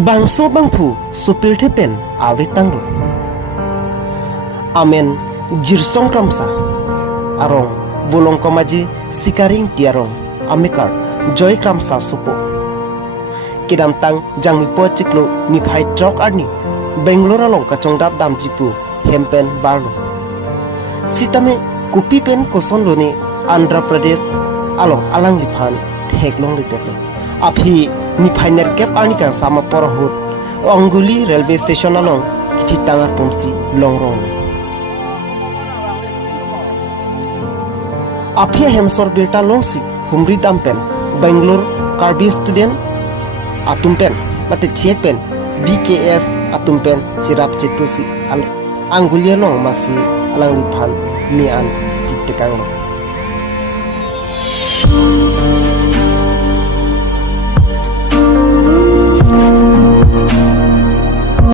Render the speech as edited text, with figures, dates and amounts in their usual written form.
bangso bangpu supil tepen awe tanglo amen jirsong kramsa arong bolong komaji sikaring tiarong amikar joy kramsa supo kidam tang jangmi po chiklo ni phai trok arni Bangalore along kachongdat damjipu hempen barlo sitame kupi pen koson loni Andhra Pradesh along alang liphan theklong litetlo aphi ni phainer kep arni kan sama porahut Anguli railway station along kichi tangar pomsi longrong aphi hemsor beta longsi humri dampen Bangalore Karbi student atumpen mate chiekpen BKS atumpen sirap citusi Anggulia long masih alang liphan mian pitekang.